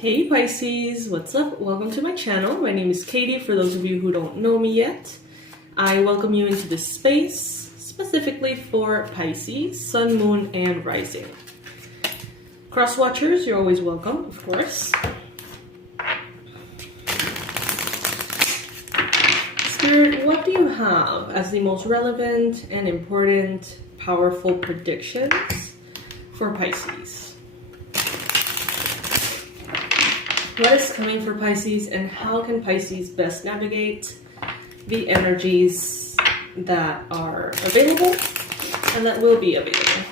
Hey Pisces, what's up? Welcome to my channel. My name is Katie, for those of you who don't know me yet. I welcome you into this space, specifically for Pisces, Sun, Moon, and Rising. Cross-watchers, you're always welcome, of course. Spirit, what do you have as the most relevant and important, powerful predictions for Pisces? What is coming for Pisces, and how can Pisces best navigate the energies that are available and that will be available?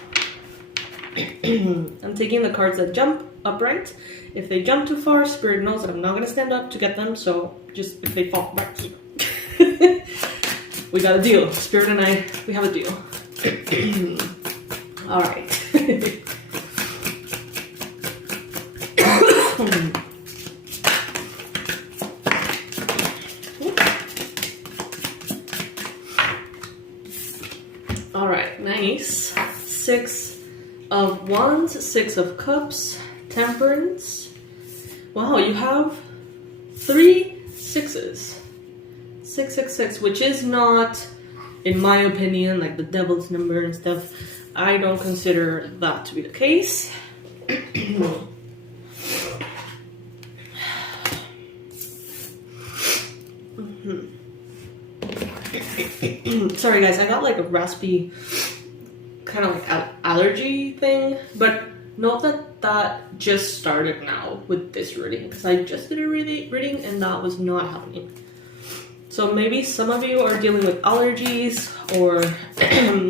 I'm taking the cards that jump upright. If they jump too far, Spirit knows that I'm not going to stand up to get them, so just if they fall back, we got a deal. Spirit and I, we have a deal. All right. All right, nice. 6 of Wands, 6 of Cups, Temperance. Wow, you have 3 6s. 666, which is not, in my opinion, like the devil's number and stuff. I don't consider that to be the case. Sorry guys, I got like a raspy kind of like allergy thing, but note that that just started now with this reading, because I just did a reading and that was not happening. So maybe some of you are dealing with allergies or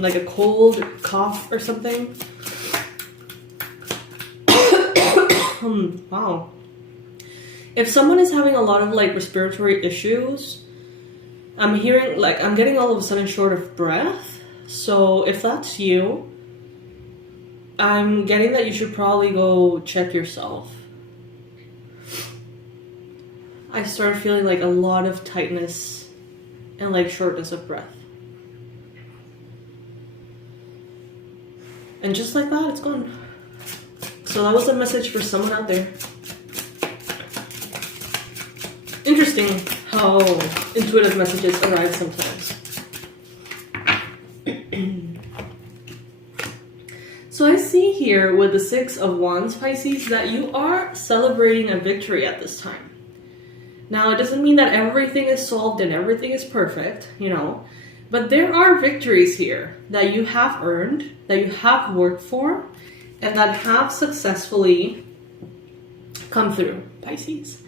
like a cold, cough or something. Wow. If someone is having a lot of like respiratory issues, I'm hearing, like, I'm getting all of a sudden short of breath. So if that's you, I'm getting that you should probably go check yourself. I started feeling like a lot of tightness and like shortness of breath. And just like that, it's gone. So that was a message for someone out there. Interesting how intuitive messages arrive sometimes. So I see here with the 6 of Wands, Pisces, that you are celebrating a victory at this time. Now, it doesn't mean that everything is solved and everything is perfect, you know, but there are victories here that you have earned, that you have worked for, and that have successfully come through, Pisces.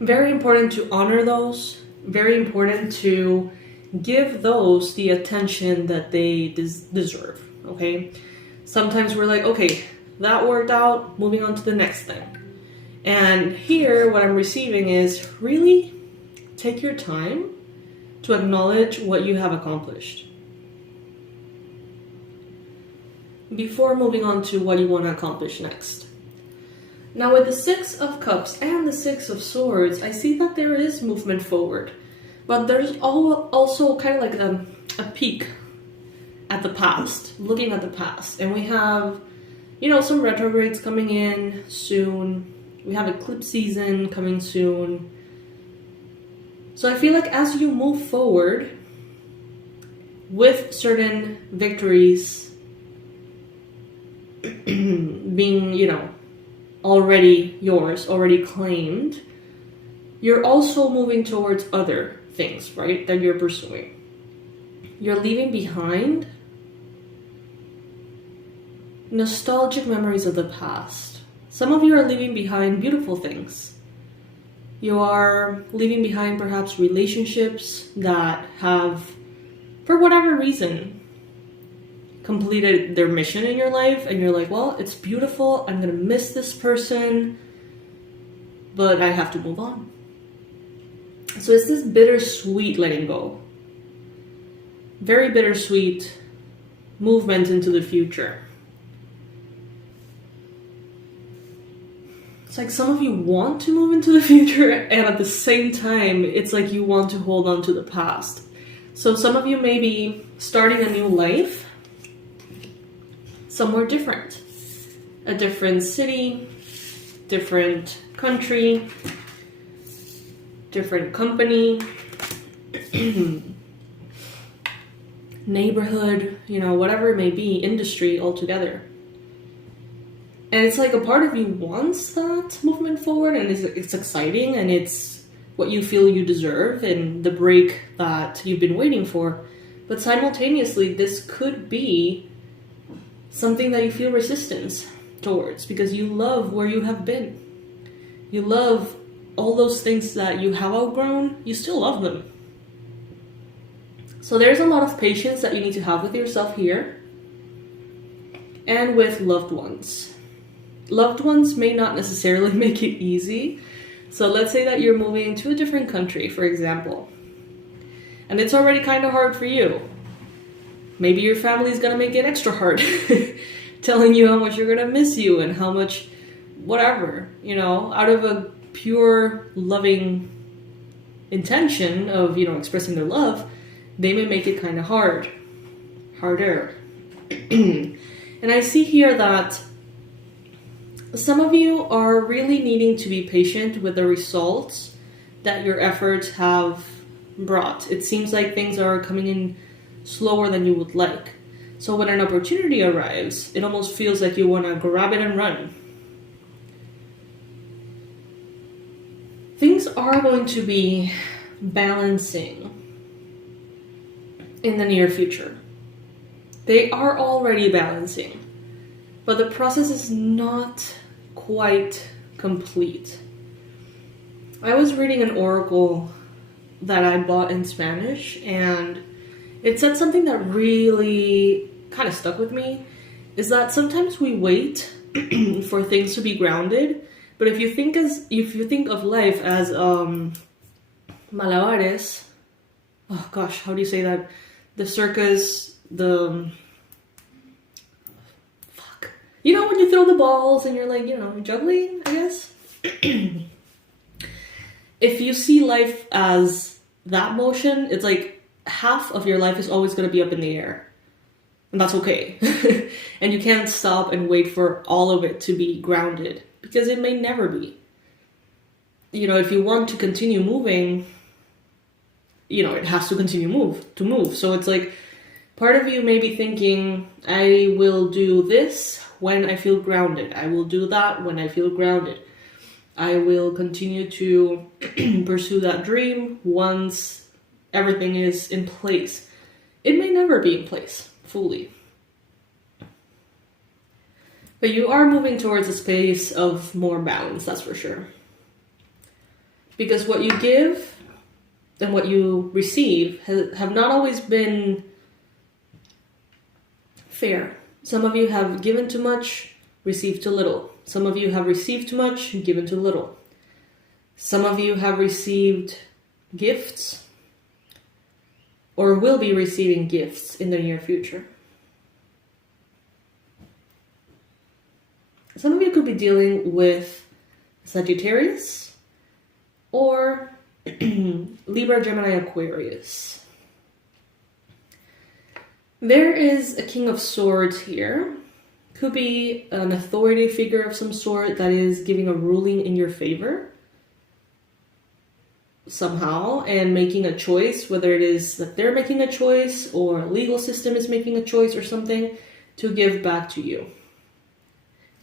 Very important to honor those. Very important to give those the attention that they deserve, okay? Sometimes we're like, okay, that worked out, moving on to the next thing. And here, what I'm receiving is really take your time to acknowledge what you have accomplished before moving on to what you want to accomplish next. Now with the 6 of Cups and the 6 of Swords, I see that there is movement forward. But there's also kind of like a peek at the past, looking at the past. And we have, you know, some retrogrades coming in soon. We have eclipse season coming soon. So I feel like as you move forward with certain victories being, you know, already yours, already claimed, you're also moving towards other things, right, that you're pursuing. You're leaving behind nostalgic memories of the past. Some of you are leaving behind beautiful things. You are leaving behind perhaps relationships that have, for whatever reason, completed their mission in your life, and you're like, well, it's beautiful, I'm gonna miss this person, but I have to move on. So it's this bittersweet letting go. Very bittersweet movement into the future. It's like some of you want to move into the future, and at the same time, it's like you want to hold on to the past. So some of you may be starting a new life somewhere different. A different city, different country, different company, neighborhood, you know, whatever it may be, industry altogether. And it's like a part of you wants that movement forward, and it's exciting, and it's what you feel you deserve and the break that you've been waiting for. But simultaneously, this could be something that you feel resistance towards because you love where you have been. You love all those things that you have outgrown, you still love them. So there's a lot of patience that you need to have with yourself here and with loved ones. Loved ones may not necessarily make it easy. So let's say that you're moving to a different country, for example, and it's already kind of hard for you. Maybe your family's gonna make it extra hard, telling you how much you're gonna miss you and how much whatever, you know, out of a pure loving intention of, you know, expressing their love, they may make it kind of harder. And I see here that some of you are really needing to be patient with the results that your efforts have brought. It seems like things are coming in slower than you would like. So when an opportunity arrives, it almost feels like you want to grab it and run. Things are going to be balancing in the near future. They are already balancing, but the process is not quite complete. I was reading an oracle that I bought in Spanish, and it said something that really kind of stuck with me, is that sometimes we wait for things to be grounded, but if you think of life as malabares, oh gosh, how do you say that? The circus, you know, when you throw the balls and you're like, you know, juggling, I guess. If you see life as that motion, it's like half of your life is always going to be up in the air. And that's okay. And you can't stop and wait for all of it to be grounded, because it may never be. You know, if you want to continue moving, you know, it has to continue to move. So it's like, part of you may be thinking, I will do this when I feel grounded. I will do that when I feel grounded. I will continue to pursue that dream once everything is in place. It may never be in place fully. But you are moving towards a space of more balance, that's for sure. Because what you give and what you receive have not always been fair. Some of you have given too much, received too little. Some of you have received too much, given too little. Some of you have received gifts or will be receiving gifts in the near future. Some of you could be dealing with Sagittarius or Libra, Gemini, Aquarius. There is a King of Swords here. Could be an authority figure of some sort that is giving a ruling in your favor somehow and making a choice, whether it is that they're making a choice or a legal system is making a choice or something, to give back to you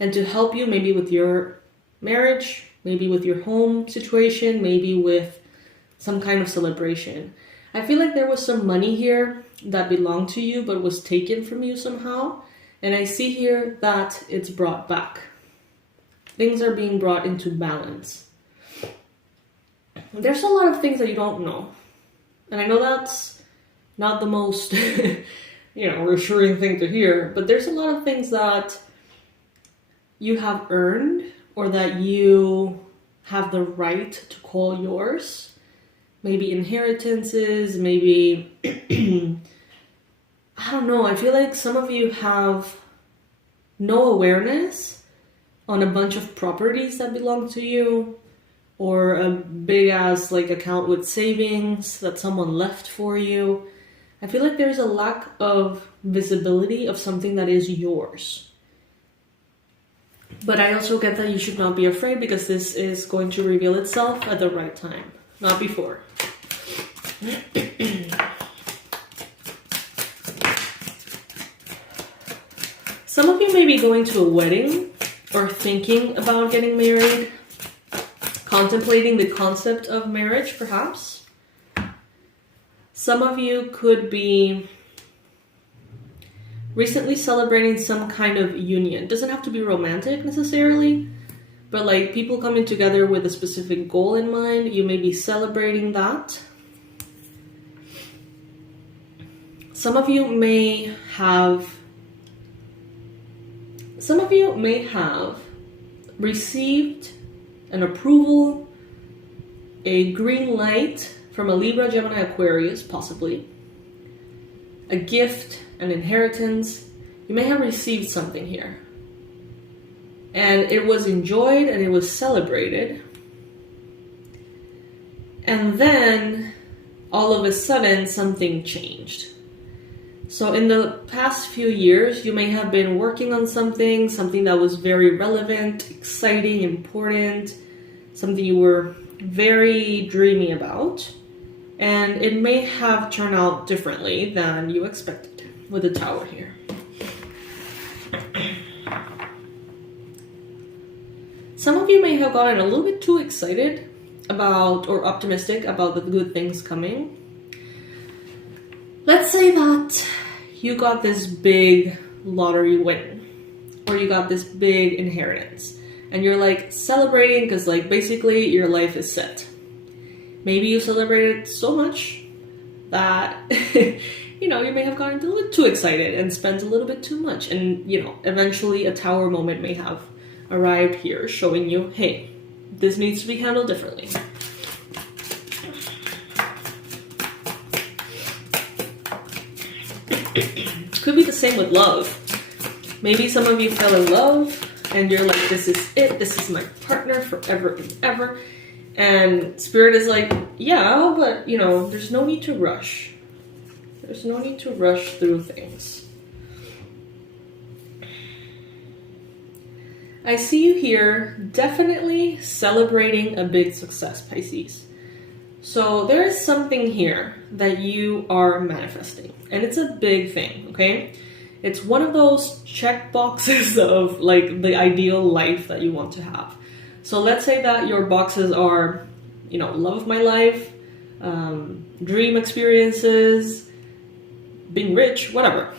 and to help you maybe with your marriage, maybe with your home situation, maybe with some kind of celebration. I feel like there was some money here that belonged to you but was taken from you somehow. And I see here that it's brought back. Things are being brought into balance. There's a lot of things that you don't know. And I know that's not the most, reassuring thing to hear. But there's a lot of things that you have earned or that you have the right to call yours. Maybe inheritances, maybe... I don't know, I feel like some of you have no awareness on a bunch of properties that belong to you, or a big ass account with savings that someone left for you. I feel like there's a lack of visibility of something that is yours. But I also get that you should not be afraid because this is going to reveal itself at the right time, not before. Some of you may be going to a wedding or thinking about getting married, contemplating the concept of marriage, perhaps. Some of you could be recently celebrating some kind of union. It doesn't have to be romantic necessarily, but like people coming together with a specific goal in mind. You may be celebrating that. Some of you may have received an approval, a green light from a Libra, Gemini, Aquarius, possibly. A gift, an inheritance. You may have received something here. And it was enjoyed and it was celebrated. And then, all of a sudden, something changed. So in the past few years, you may have been working on something that was very relevant, exciting, important, something you were very dreamy about. And it may have turned out differently than you expected with the Tower here. Some of you may have gotten a little bit too excited about or optimistic about the good things coming. Let's say that you got this big lottery win or you got this big inheritance and you're like celebrating because like basically your life is set. Maybe you celebrated so much that, you know, you may have gotten a little too excited and spent a little bit too much. And, you know, eventually a Tower moment may have arrived here showing you, hey, this needs to be handled differently. Could be the same with love. Maybe some of you fell in love and you're like, this is it. This is my partner forever and ever. And Spirit is like, yeah, but, you know, there's no need to rush. There's no need to rush through things. I see you here definitely celebrating a big success, Pisces. So there is something here that you are manifesting. And it's a big thing, okay? It's one of those check boxes of like the ideal life that you want to have. So let's say that your boxes are, you know, love of my life, dream experiences, being rich, whatever.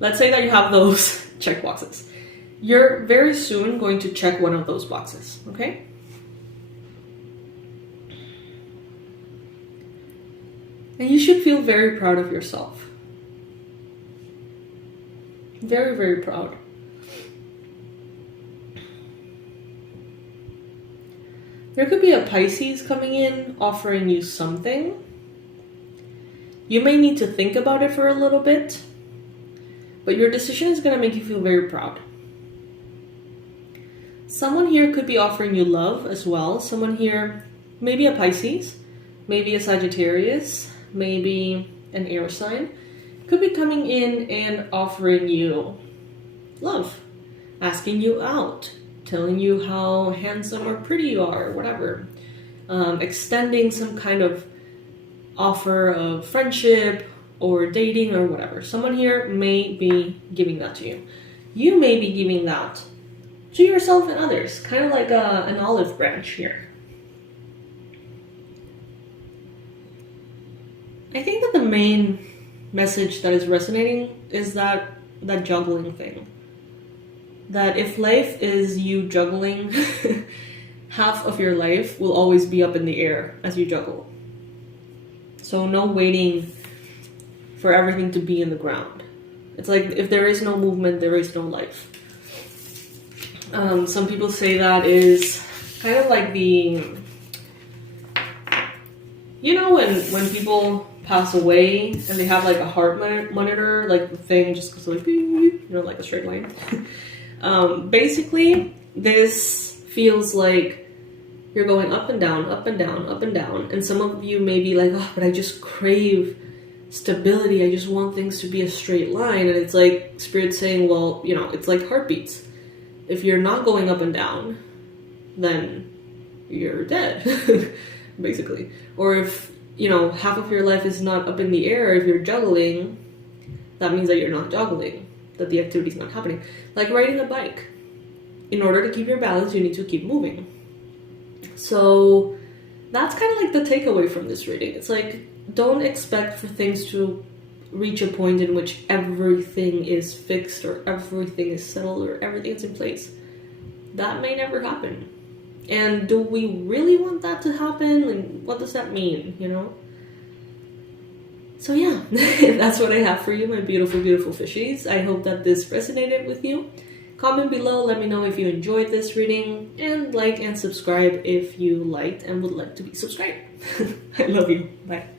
Let's say that you have those check boxes. You're very soon going to check one of those boxes, okay? And you should feel very proud of yourself. Very, very proud. There could be a Pisces coming in offering you something. You may need to think about it for a little bit, but your decision is going to make you feel very proud. Someone here could be offering you love as well. Someone here, maybe a Pisces, maybe a Sagittarius, maybe an air sign, could be coming in and offering you love, asking you out, telling you how handsome or pretty you are, or whatever. Extending some kind of offer of friendship or dating or whatever. Someone here may be giving that to you. You may be giving that to yourself and others, kind of like an olive branch here. I think that the main message that is resonating is that juggling thing. That if life is you juggling, half of your life will always be up in the air as you juggle. So no waiting for everything to be in the ground. It's like if there is no movement, there is no life. Some people say that is kind of like the, you know, when people pass away and they have like a heart monitor, like the thing just goes like, you know, like a straight line. Basically, this feels like you're going up and down, up and down, up and down. And some of you may be like, oh, but I just crave stability. I just want things to be a straight line. And it's like Spirit saying, well, you know, it's like heartbeats. If you're not going up and down, then you're dead, basically. Or if, you know, half of your life is not up in the air, if you're juggling, that means that you're not juggling, that the activity's not happening. Like riding a bike. In order to keep your balance, you need to keep moving. So that's kind of like the takeaway from this reading. It's like, don't expect for things to reach a point in which everything is fixed or everything is settled or everything's in place. That may never happen. And do we really want that to happen? And what does that mean, you know? So yeah, that's what I have for you, my beautiful, beautiful fishies. I hope that this resonated with you. Comment below, let me know if you enjoyed this reading, and like and subscribe if you liked and would like to be subscribed. I love you. Bye.